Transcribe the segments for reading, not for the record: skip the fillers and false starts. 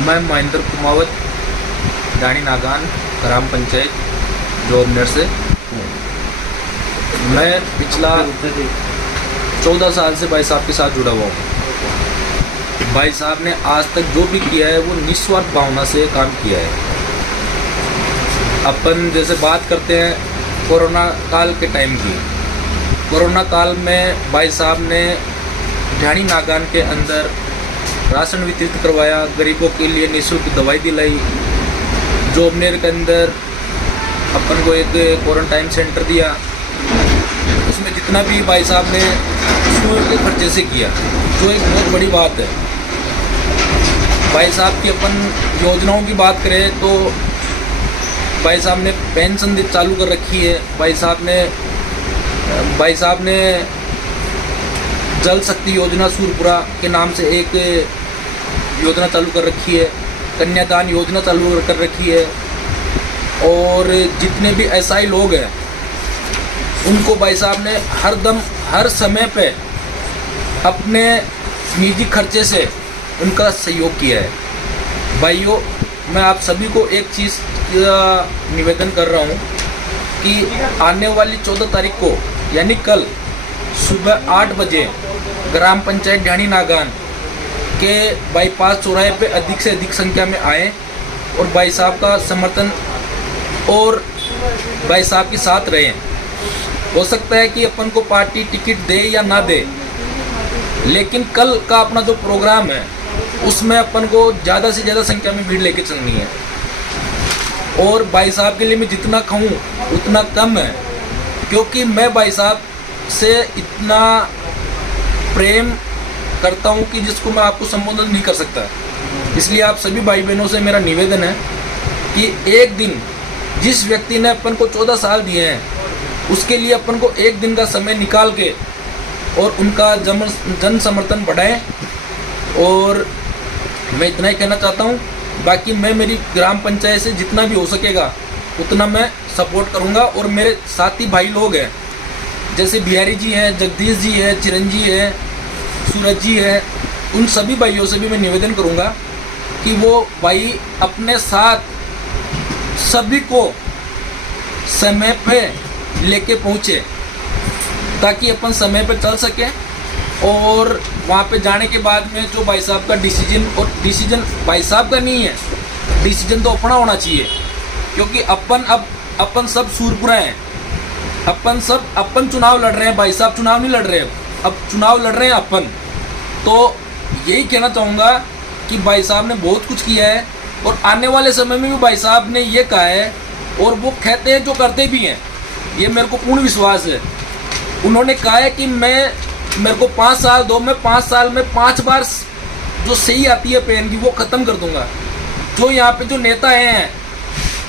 मैं महेंद्र कुमावत ढाणी नागान ग्राम पंचायत जोबनेर से हूँ। मैं पिछला 14 साल से भाई साहब के साथ जुड़ा हुआ हूँ। भाई साहब ने आज तक जो भी किया है वो निस्वार्थ भावना से काम किया है। अपन जैसे बात करते हैं कोरोना काल के टाइम की, कोरोना काल में भाई साहब ने ढाणी नागान के अंदर राशन वितरित करवाया, गरीबों के लिए निःशुल्क दवाई दिलाई। जोबनेर के अंदर अपन को एक क्वारंटाइन सेंटर दिया, उसमें जितना भी भाई साहब ने स्कूल के खर्चे से किया, जो एक बहुत बड़ी बात है। भाई साहब की अपन योजनाओं की बात करें तो भाई साहब ने पेंशन चालू कर रखी है। भाई साहब ने जल शक्ति योजना सूरपुरा के नाम से एक योजना चालू कर रखी है, कन्यादान योजना चालू कर रखी है। और जितने भी एसआई लोग हैं उनको भाई साहब ने हर समय पे अपने निजी खर्चे से उनका सहयोग किया है। भाइयों, मैं आप सभी को एक चीज़ का निवेदन कर रहा हूँ कि आने वाली 14 तारीख को यानी कल सुबह 8 बजे ग्राम पंचायत ढाणी नागान के बाईपास चौराहे पे अधिक से अधिक संख्या में आए और भाई साहब का समर्थन और भाई साहब के साथ रहें। हो सकता है कि अपन को पार्टी टिकट दे या ना दे, लेकिन कल का अपना जो प्रोग्राम है उसमें अपन को ज़्यादा से ज़्यादा संख्या में भीड़ लेके चलनी है। और भाई साहब के लिए मैं जितना कहूँ उतना कम है, क्योंकि मैं भाई साहब से इतना प्रेम करता हूँ कि जिसको मैं आपको संबोधन नहीं कर सकता। इसलिए आप सभी भाई बहनों से मेरा निवेदन है कि एक दिन जिस व्यक्ति ने अपन को 14 साल दिए हैं उसके लिए अपन को एक दिन का समय निकाल के और उनका जन समर्थन बढ़ाएं। और मैं इतना ही कहना चाहता हूँ, बाकी मैं मेरी ग्राम पंचायत से जितना भी हो सकेगा उतना मैं सपोर्ट करूँगा। और मेरे साथी भाई लोग हैं जैसे बिहारी जी हैं, जगदीश जी हैं, चिरंजी है, सूरज जी है, उन सभी भाइयों से भी मैं निवेदन करूँगा कि वो भाई अपने साथ सभी को समय पे लेके पहुँचे ताकि अपन समय पे चल सकें। और वहाँ पे जाने के बाद में जो भाई साहब का डिसीजन, और डिसीजन भाई साहब का नहीं है, डिसीजन तो अपना होना चाहिए, क्योंकि अपन सब सूरपुरा हैं। अपन चुनाव लड़ रहे हैं, भाई साहब चुनाव नहीं लड़ रहे, अब चुनाव लड़ रहे हैं अपन। तो यही कहना चाहूँगा कि भाई साहब ने बहुत कुछ किया है और आने वाले समय में भी भाई साहब ने ये कहा है और वो कहते हैं जो करते भी हैं, ये मेरे को पूर्ण विश्वास है। उन्होंने कहा है कि मेरे को 5 साल दो, मैं 5 साल में 5 बार जो सही आती है पेन की वो ख़त्म कर दूंगा। जो यहाँ पे जो नेता आए हैं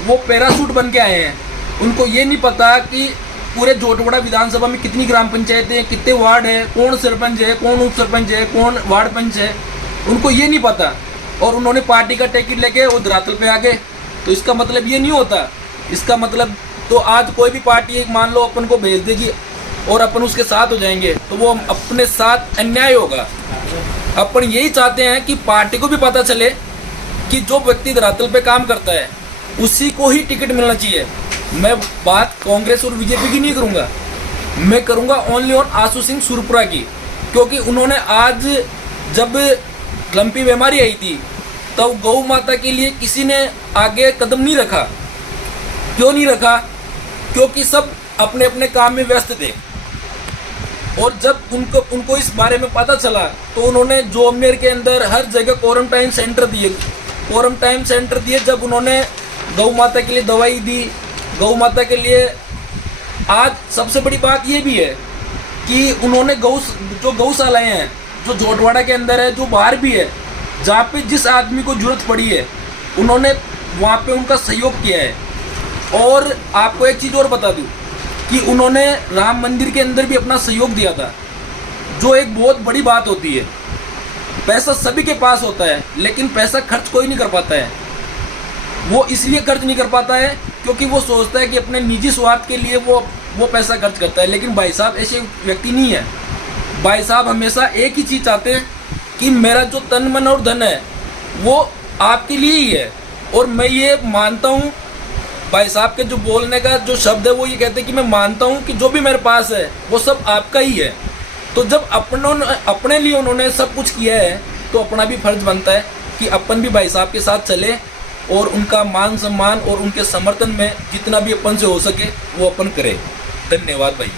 वो पैराशूट बन के आए हैं, उनको ये नहीं पता कि पूरे जोटवाड़ा विधानसभा में कितनी ग्राम पंचायतें हैं, कितने वार्ड है, कौन सरपंच है, कौन उप सरपंच है, कौन वार्ड पंच है, उनको ये नहीं पता। और उन्होंने पार्टी का टिकट लेके वो धरातल पे आ गए। तो इसका मतलब ये नहीं होता, इसका मतलब तो आज कोई भी पार्टी एक मान लो अपन को भेज देगी और अपन उसके साथ हो जाएंगे तो वो अपने साथ अन्याय होगा। अपन यही चाहते हैं कि पार्टी को भी पता चले कि जो व्यक्ति धरातल पे काम करता है उसी को ही टिकट मिलना चाहिए। मैं बात कांग्रेस और बीजेपी की नहीं करूँगा, मैं करूँगा ओनली ऑन आशु सिंह सूरपुरा की, क्योंकि उन्होंने आज जब लंपी बीमारी आई थी तब गौ माता के लिए किसी ने आगे कदम नहीं रखा। क्यों नहीं रखा? क्योंकि सब अपने अपने काम में व्यस्त थे। और जब उनको इस बारे में पता चला तो उन्होंने जोबनेर के अंदर हर जगह क्वारंटाइन सेंटर दिए। जब उन्होंने गौ माता के लिए दवाई दी, गौ माता के लिए आज सबसे बड़ी बात ये भी है कि उन्होंने जो गौशालाएं हैं जो जोटवाड़ा के अंदर है, जो बाहर भी है, जहाँ पे जिस आदमी को जरूरत पड़ी है उन्होंने वहाँ पे उनका सहयोग किया है। और आपको एक चीज़ और बता दूँ कि उन्होंने राम मंदिर के अंदर भी अपना सहयोग दिया था, जो एक बहुत बड़ी बात होती है। पैसा सभी के पास होता है लेकिन पैसा खर्च कोई नहीं कर पाता है। वो इसलिए खर्च नहीं कर पाता है क्योंकि वो सोचता है कि अपने निजी स्वार्थ के लिए वो पैसा खर्च करता है। लेकिन भाई साहब ऐसे व्यक्ति नहीं है। भाई साहब हमेशा एक ही चीज़ चाहते हैं कि मेरा जो तन मन और धन है वो आपके लिए ही है। और मैं ये मानता हूँ, भाई साहब के जो बोलने का जो शब्द है वो ये कहते हैं कि मैं मानता हूँ कि जो भी मेरे पास है वो सब आपका ही है। तो जब अपने लिए उन्होंने सब कुछ किया है तो अपना भी फर्ज बनता है कि अपन भी भाई साहब के साथ चले और उनका मान सम्मान और उनके समर्थन में जितना भी अपन से हो सके वो अपन करें। धन्यवाद भाई।